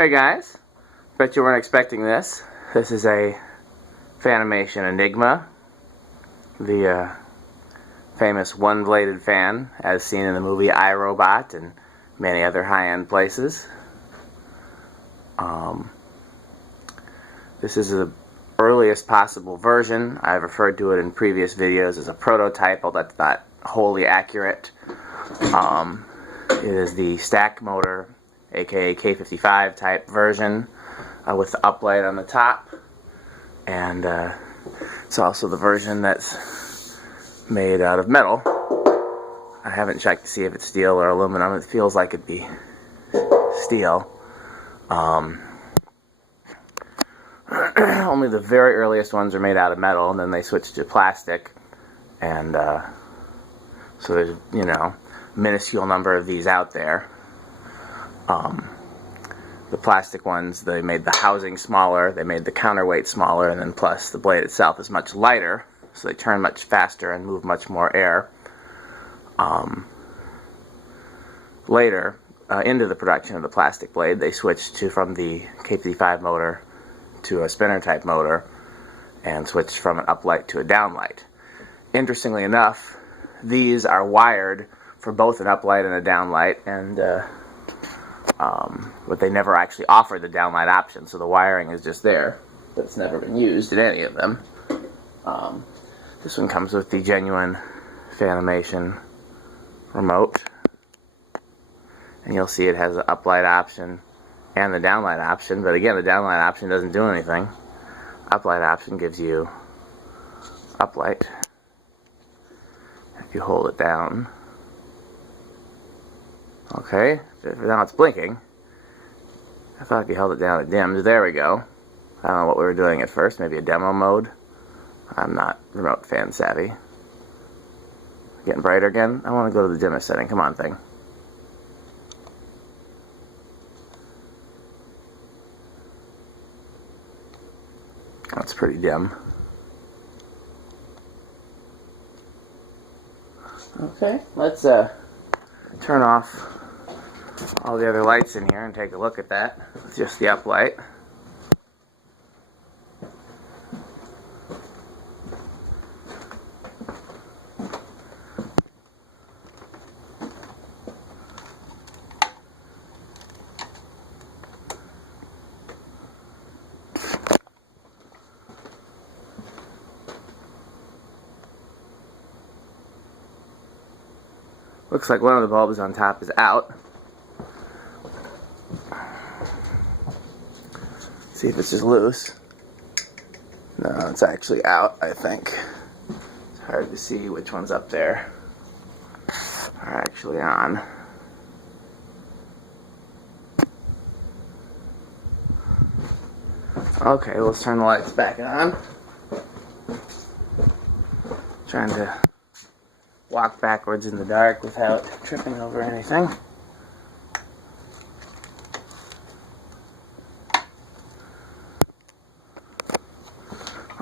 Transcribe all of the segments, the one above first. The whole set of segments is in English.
Hey guys, bet you weren't expecting this. This is a Fanimation Enigma, the famous one-bladed fan as seen in the movie iRobot and many other high-end places. This is the earliest possible version. I've referred to it in previous videos as a prototype, although that's not wholly accurate. It is the stack motor, aka K55 type version, with the uplight on the top, and it's also the version that's made out of metal. I haven't checked to see if it's steel or aluminum. It feels like it'd be steel. Only the very earliest ones are made out of metal, and then they switched to plastic, and so there's, you know, minuscule number of these out there. The plastic ones, they made the housing smaller, they made the counterweight smaller, and then plus the blade itself is much lighter, so they turn much faster and move much more air. Later, into the production of the plastic blade, they switched from the K55 motor to a spinner type motor, and switched from an uplight to a downlight. Interestingly enough, these are wired for both an uplight and a downlight, and but they never actually offer the downlight option, so the wiring is just there, but it's never been used in any of them. This one comes with the genuine Fanimation remote, and you'll see it has an uplight option and the downlight option, but again, the downlight option doesn't do anything. Uplight option gives you uplight. If you hold it down, okay, now it's blinking. I thought if you held it down it dimmed. There we go. I don't know what we were doing at first, maybe a demo mode. I'm not remote fan savvy. Getting brighter again? I want to go to the dimmest setting. Come on, thing. That's pretty dim. Okay, let's turn off all the other lights in here and take a look at that. It's just the uplight. Looks like one of the bulbs on top is out. See if it's just loose. No, it's actually out, I think. It's hard to see which ones up there are actually on. Okay, let's turn the lights back on. Trying to walk backwards in the dark without tripping over anything.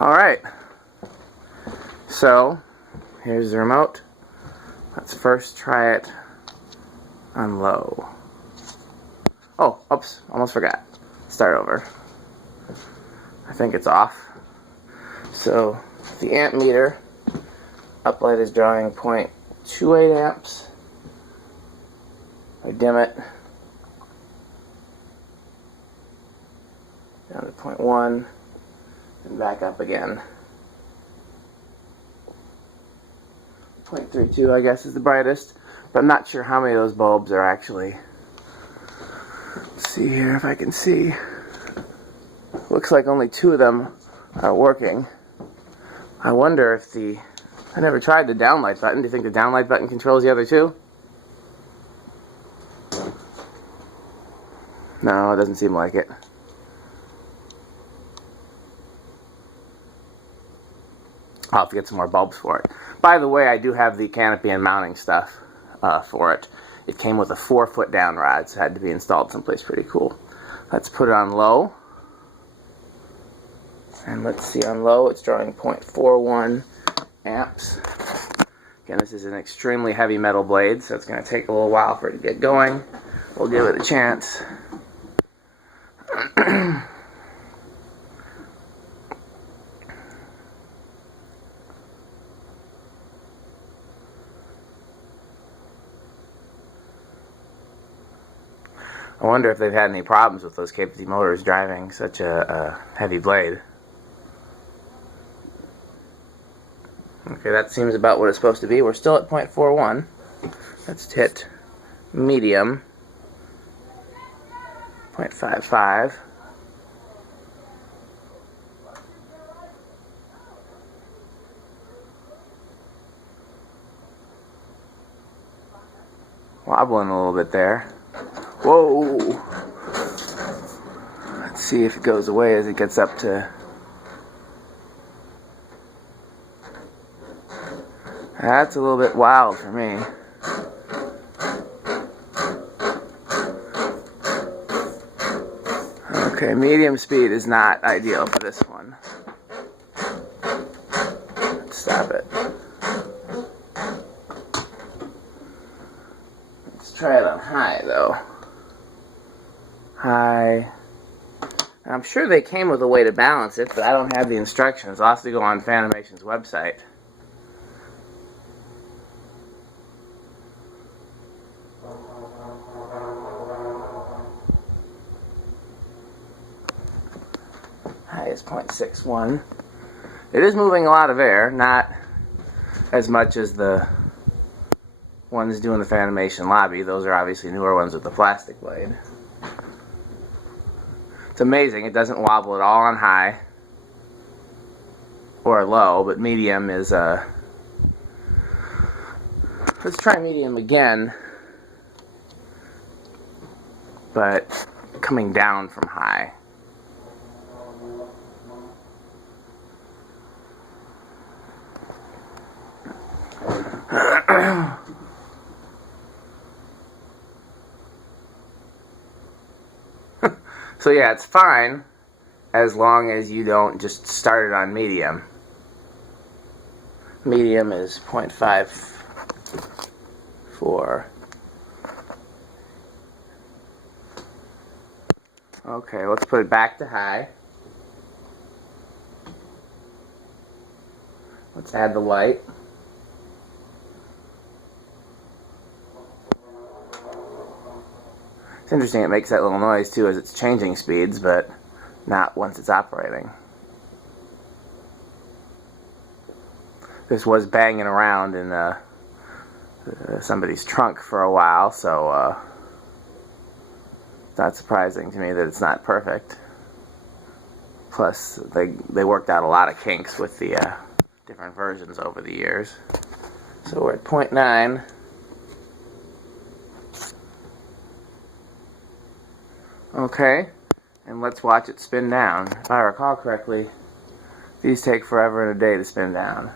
Alright, so here's the remote. Let's first try it on low. Oh, oops, almost forgot. Start over. I think it's off. So the amp meter, uplight is drawing 0.28 amps. I dim it down to 0.1 and back up again. 0.32 I guess is the brightest, but I'm not sure how many of those bulbs are actually. Let's see here if I can see. Looks like only 2 of them are working. I wonder if I never tried the downlight button. Do you think the downlight button controls the other 2? No, it doesn't seem like it. I'll have to get some more bulbs for it. By the way, I do have the canopy and mounting stuff for it. It came with a 4-foot down rod, so it had to be installed someplace pretty cool. Let's put it on low. And let's see, on low it's drawing 0.41 amps. Again, this is an extremely heavy metal blade, so it's going to take a little while for it to get going. We'll give it a chance. I wonder if they've had any problems with those K50 motors driving such a heavy blade. Okay, that seems about what it's supposed to be. We're still at 0.41. Let's hit medium. 0.55. Wobbling a little bit there. Whoa! Let's see if it goes away as it gets up to... That's a little bit wild for me. Okay, medium speed is not ideal for this one. Let's stop it. Let's try it on high, though. High. I'm sure they came with a way to balance it, but I don't have the instructions. I'll have to go on Fanimation's website. High is 0.61. It is moving a lot of air, not as much as the ones doing the Fanimation lobby. Those are obviously newer ones with the plastic blade. It's amazing. It doesn't wobble at all on high or low, but medium is let's try medium again, but coming down from high. So yeah, it's fine as long as you don't just start it on medium. Medium is 0.54. Okay, let's put it back to high. Let's add the light. It's interesting, it makes that little noise too as it's changing speeds, but not once it's operating. This was banging around in somebody's trunk for a while, so it's not surprising to me that it's not perfect. Plus, they worked out a lot of kinks with the different versions over the years. So we're at 0.9. Okay, and let's watch it spin down. If I recall correctly, these take forever and a day to spin down.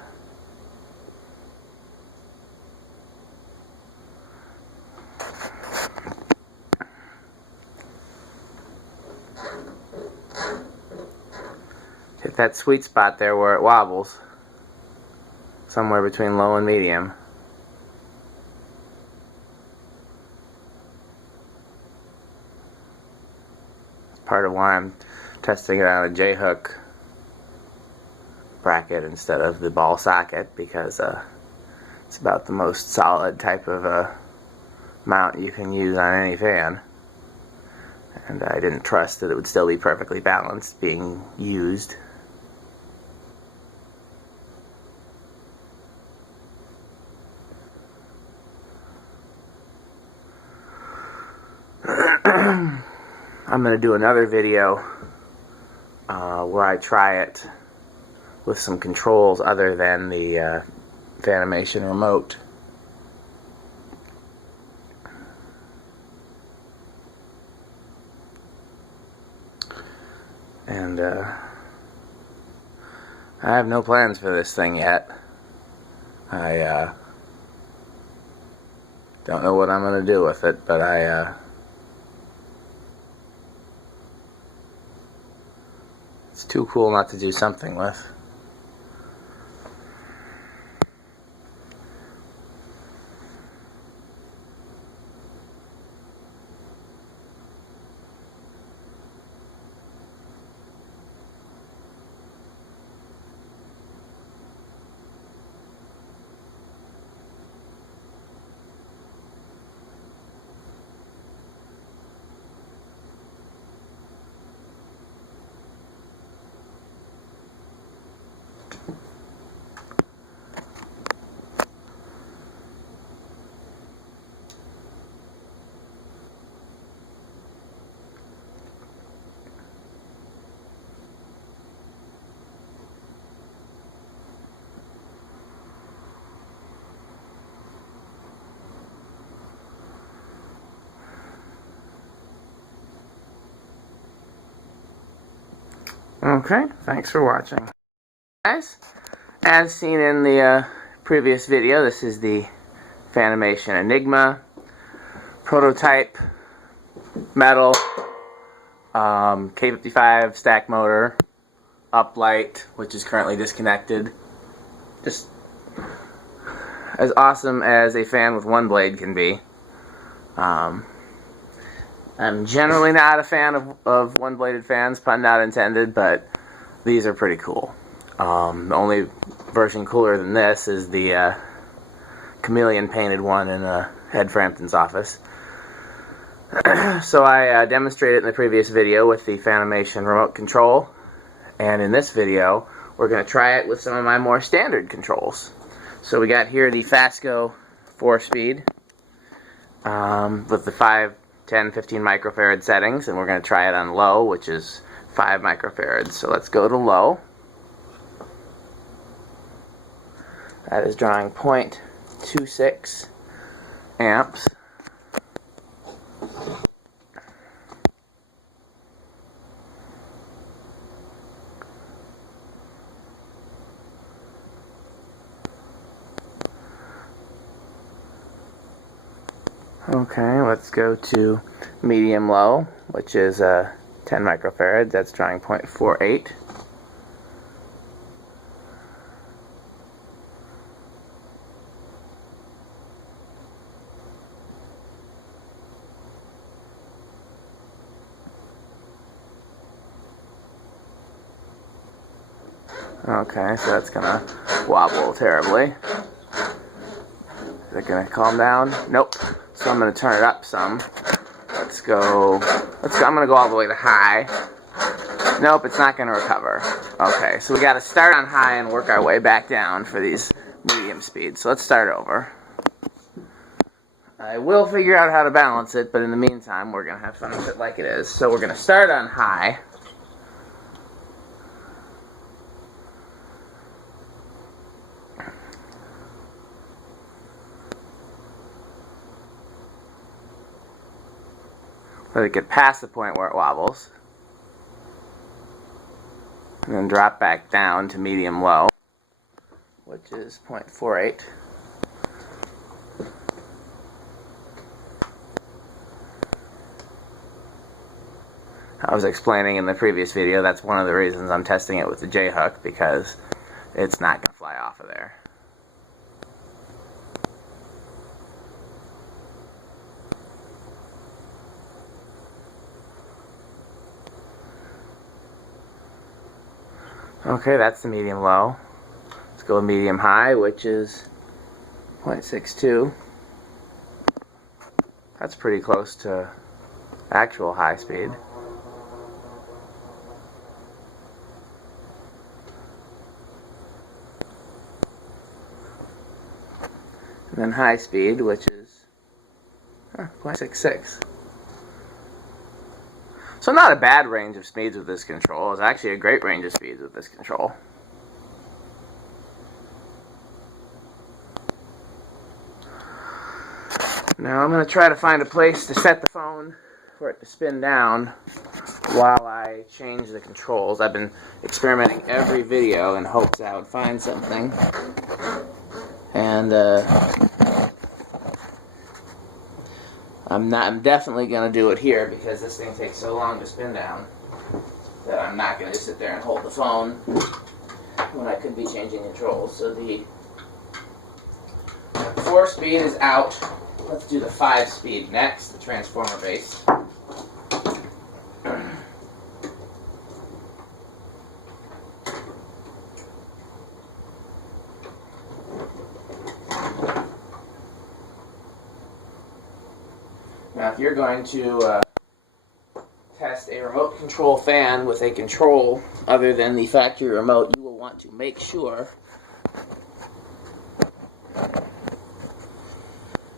Hit that sweet spot there where it wobbles, somewhere between low and medium. Part of why I'm testing it on a J-hook bracket instead of the ball socket, because it's about the most solid type of mount you can use on any fan, and I didn't trust that it would still be perfectly balanced being used. I'm going to do another video where I try it with some controls other than the Fanimation remote. And I have no plans for this thing yet. I don't know what I'm going to do with it, but it's too cool not to do something with. Okay, thanks for watching. Guys, as seen in the previous video, this is the Fanimation Enigma prototype metal K55 stack motor, uplight, which is currently disconnected. Just as awesome as a fan with one blade can be. I'm generally not a fan of one-bladed fans, pun not intended, but these are pretty cool. The only version cooler than this is the chameleon painted one in Ed Frampton's office. So I demonstrated in the previous video with the Fanimation remote control, and in this video we're going to try it with some of my more standard controls. So we got here the Fastgo 4-speed with the 5, 10, 15 microfarad settings, and we're going to try it on low, which is 5 microfarads. So let's go to low. That is drawing 0.26 amps. Okay, let's go to medium low, which is 10 microfarads. That's drawing 0.48. Okay, so that's gonna wobble terribly. Is it gonna calm down? Nope. So I'm gonna turn it up some. Let's go. I'm gonna go all the way to high. Nope, it's not gonna recover. Okay, so we gotta start on high and work our way back down for these medium speeds. So let's start over. I will figure out how to balance it, but in the meantime, we're gonna have fun with it like it is. So we're gonna start on high. Let it get past the point where it wobbles. And then drop back down to medium low, which is 0.48. I was explaining in the previous video, that's one of the reasons I'm testing it with the J-hook, because it's not going to fly off of there. Okay, that's the medium low. Let's go medium high, which is 0.62. That's pretty close to actual high speed. And then high speed, which is 0.66. So not a bad range of speeds with this control. It's actually a great range of speeds with this control. Now I'm going to try to find a place to set the phone for it to spin down while I change the controls. I've been experimenting every video in hopes that I would find something. And I'm definitely going to do it here because this thing takes so long to spin down that I'm not going to sit there and hold the phone when I could be changing controls. So the 4-speed is out. Let's do the 5-speed next, the transformer base. Now, if you're going to test a remote control fan with a control other than the factory remote, you will want to make sure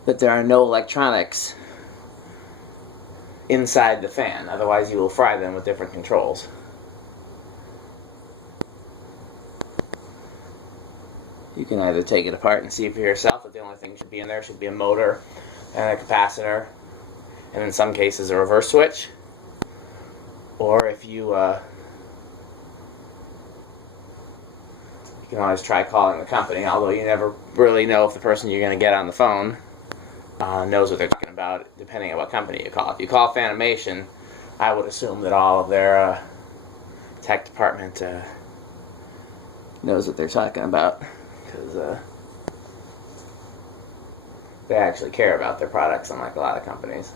that there are no electronics inside the fan. Otherwise, you will fry them with different controls. You can either take it apart and see for yourself that the only thing that should be in there should be a motor and a capacitor, and in some cases a reverse switch. Or if you you can always try calling the company, although you never really know if the person you're going to get on the phone knows what they're talking about, depending on what company you call. If you call Fanimation, I would assume that all of their tech department knows what they're talking about, because they actually care about their products, unlike a lot of companies.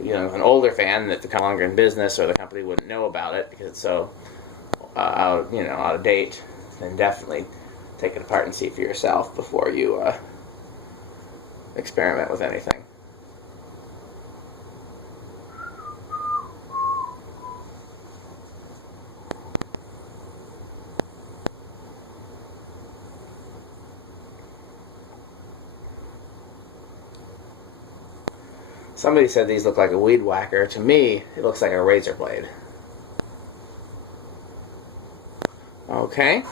You know, an older fan that's no longer in business, or the company wouldn't know about it because it's so out of date, then definitely take it apart and see for yourself before you experiment with anything. Somebody said these look like a weed whacker. To me, it looks like a razor blade. Okay.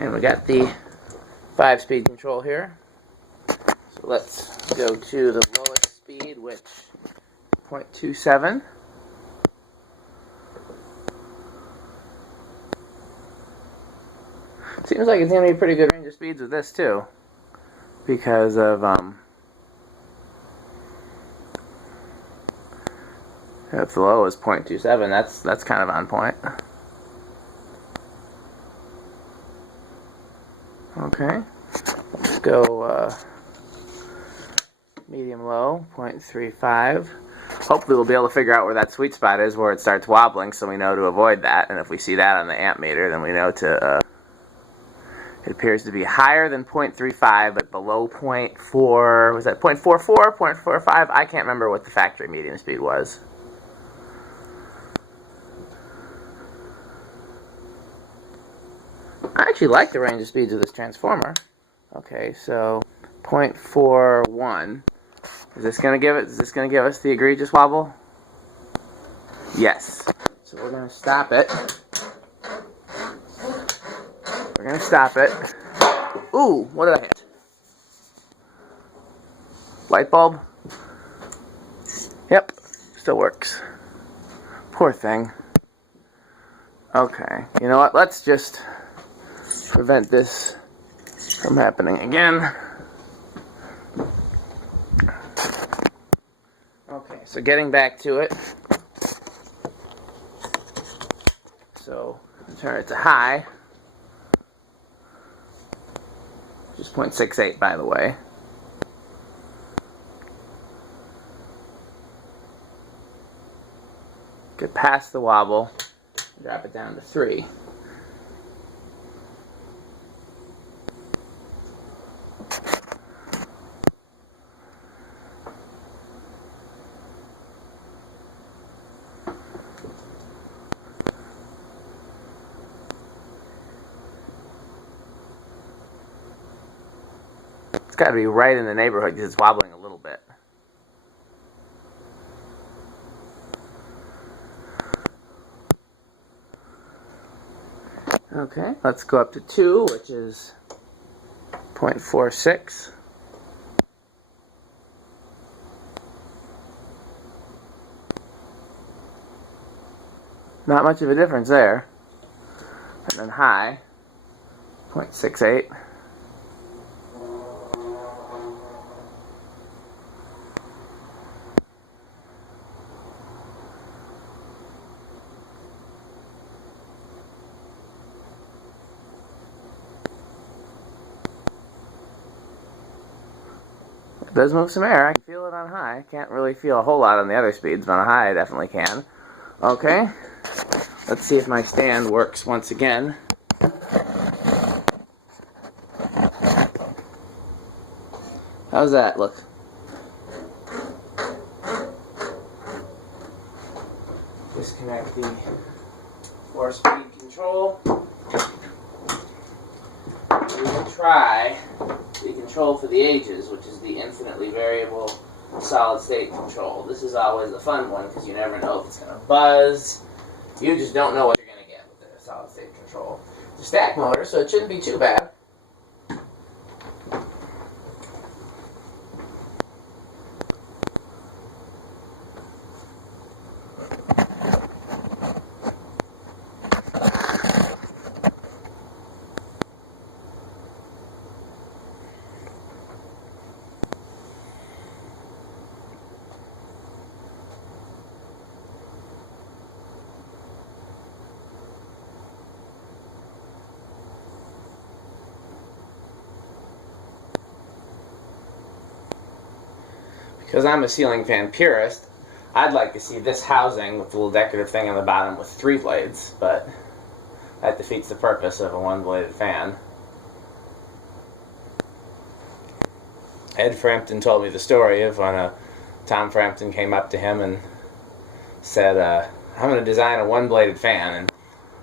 And we got the 5-speed control here. So let's go to the lowest speed, which is 0.27. Seems like it's going to be a pretty good range of speeds with this too, because of if the low is 0.27, that's kind of on point. Okay, let's go medium low, 0.35. Hopefully we'll be able to figure out where that sweet spot is, where it starts wobbling, so we know to avoid that. And if we see that on the amp meter, then we know to it appears to be higher than 0.35, but below 0.4, was that 0.44, 0.45? I can't remember what the factory medium speed was. I actually like the range of speeds of this transformer. Okay, so 0.41. Is this going to give us the egregious wobble? Yes. So we're going to stop it. We're going to stop it. Ooh, what did I hit? Light bulb? Yep, still works. Poor thing. Okay, you know what? Let's just prevent this from happening again. Okay, so getting back to it. So, turn it to high. Just 0.68, by the way. Get past the wobble, drop it down to 3. It's got to be right in the neighborhood because it's wobbling a little bit. Okay, let's go up to 2, which is 0.46. Not much of a difference there. And then high, 0.68. It does move some air. I can feel it on high. Can't really feel a whole lot on the other speeds, but on high I definitely can. Okay, let's see if my stand works once again. How's that look? Disconnect the 4-speed control. We will try the control for the ages, which is the infinitely variable solid state control. This is always the fun one because you never know if it's going to buzz. You just don't know what you're going to get with the solid state control. It's a stack motor, so it shouldn't be too bad. because I'm a ceiling fan purist, I'd like to see this housing with the little decorative thing on the bottom with 3 blades, but that defeats the purpose of a 1-bladed fan. Ed Frampton told me the story of when Tom Frampton came up to him and said, I'm going to design a 1-bladed fan, and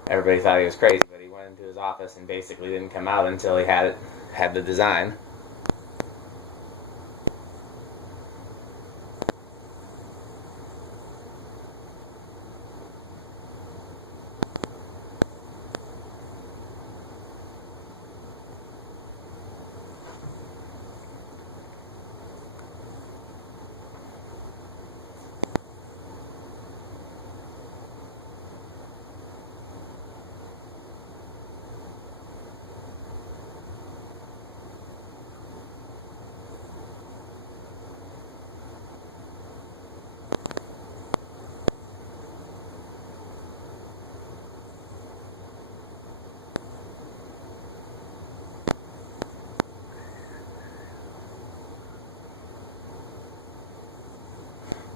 everybody thought he was crazy, but he went into his office and basically didn't come out until he had the design.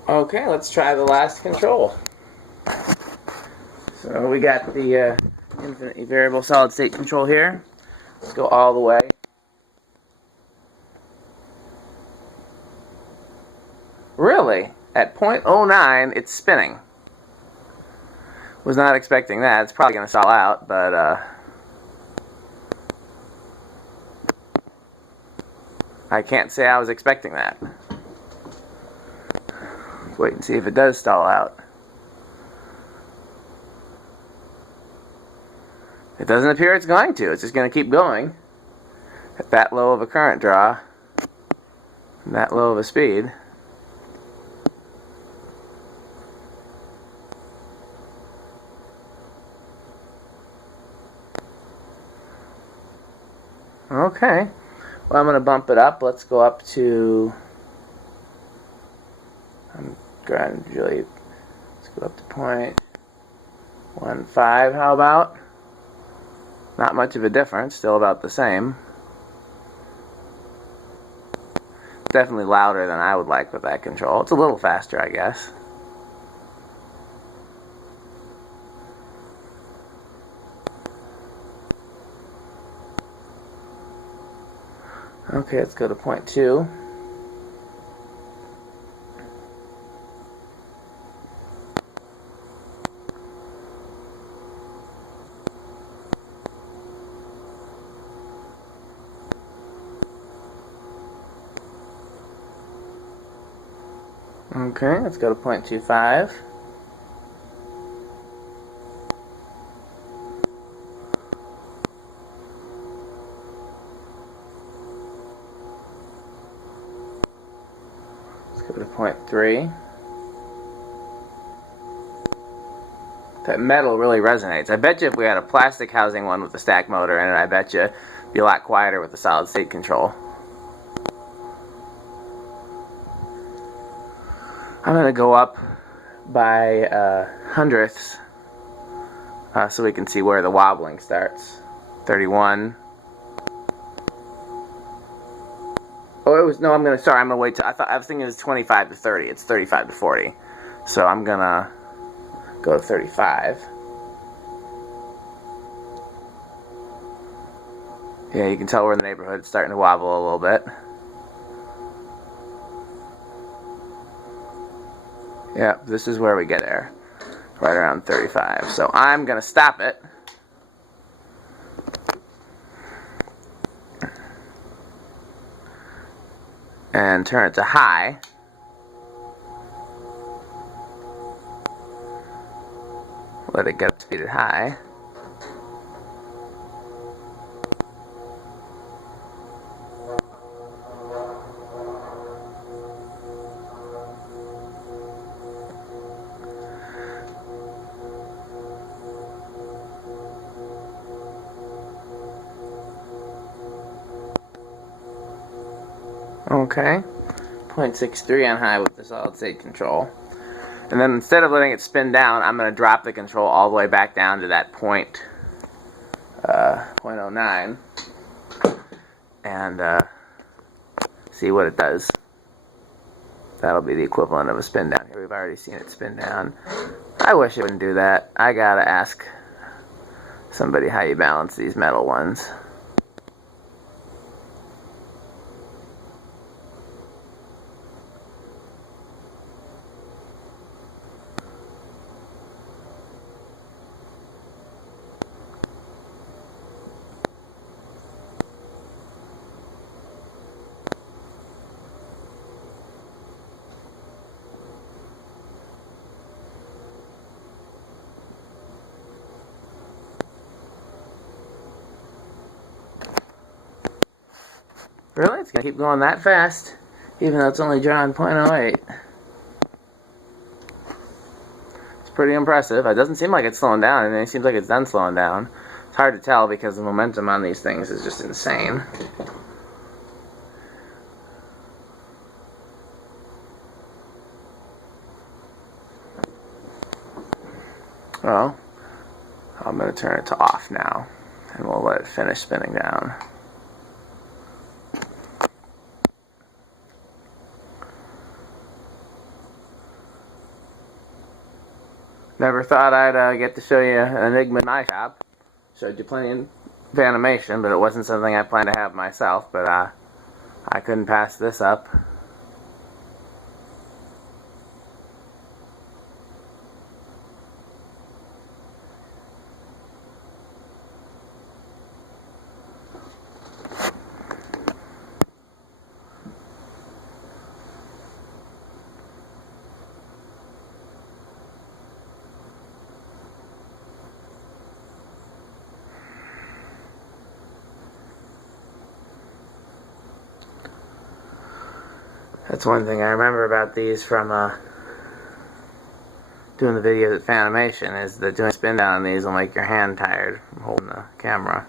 Okay, let's try the last control. So we got the infinitely variable solid state control here. Let's go all the way. Really? At 0.09, it's spinning. Was not expecting that. It's probably going to stall out, but I can't say I was expecting that. Wait and see if it does stall out. It doesn't appear it's going to. It's just going to keep going at that low of a current draw and that low of a speed. Okay. Well, I'm going to bump it up. Let's go up to... gradually, let's go up to 0.15, how about? Not much of a difference, still about the same. Definitely louder than I would like with that control. It's a little faster, I guess. Okay, let's go to 0.2. Okay, let's go to 0.25. Let's go to 0.3. That metal really resonates. I bet you if we had a plastic housing one with a stack motor in it, I bet you it'd be a lot quieter with the solid state control. I'm going to go up by hundredths so we can see where the wobbling starts. 31. Oh, it was, no, I'm going to wait till, I was thinking it was 25 to 30. It's 35 to 40. So I'm going to go to 35. Yeah, you can tell we're in the neighborhood. It's starting to wobble a little bit. Yeah, this is where we get there, right around 35. So I'm going to stop it. And turn it to high. Let it get up to speed at high. Okay, 0.63 on high with the solid state control. And then instead of letting it spin down, I'm going to drop the control all the way back down to that 0.09 and see what it does. That'll be the equivalent of a spin down here. We've already seen it spin down. I wish it wouldn't do that. I gotta ask somebody how you balance these metal ones. Really? It's going to keep going that fast, even though it's only drawing 0.08. It's pretty impressive. It doesn't seem like it's slowing down, and it seems like it's done slowing down. It's hard to tell because the momentum on these things is just insane. Well, I'm going to turn it to off now, and we'll let it finish spinning down. Never thought I'd get to show you an Enigma in my shop. Showed you plenty in Fanimation, but it wasn't something I planned to have myself, but I couldn't pass this up. That's one thing I remember about these from doing the videos at Fanimation, is that doing spin down on these will make your hand tired from holding the camera.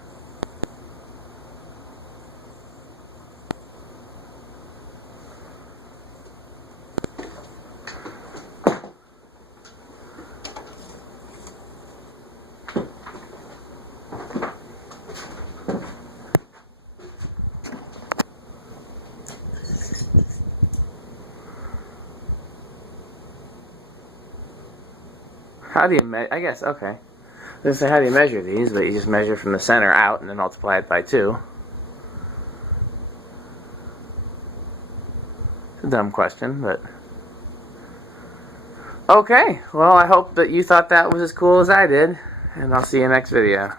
How do you I guess, okay. I was gonna say, how do you measure these? But you just measure from the center out and then multiply it by 2. It's a dumb question, but... Okay, well, I hope that you thought that was as cool as I did, and I'll see you next video.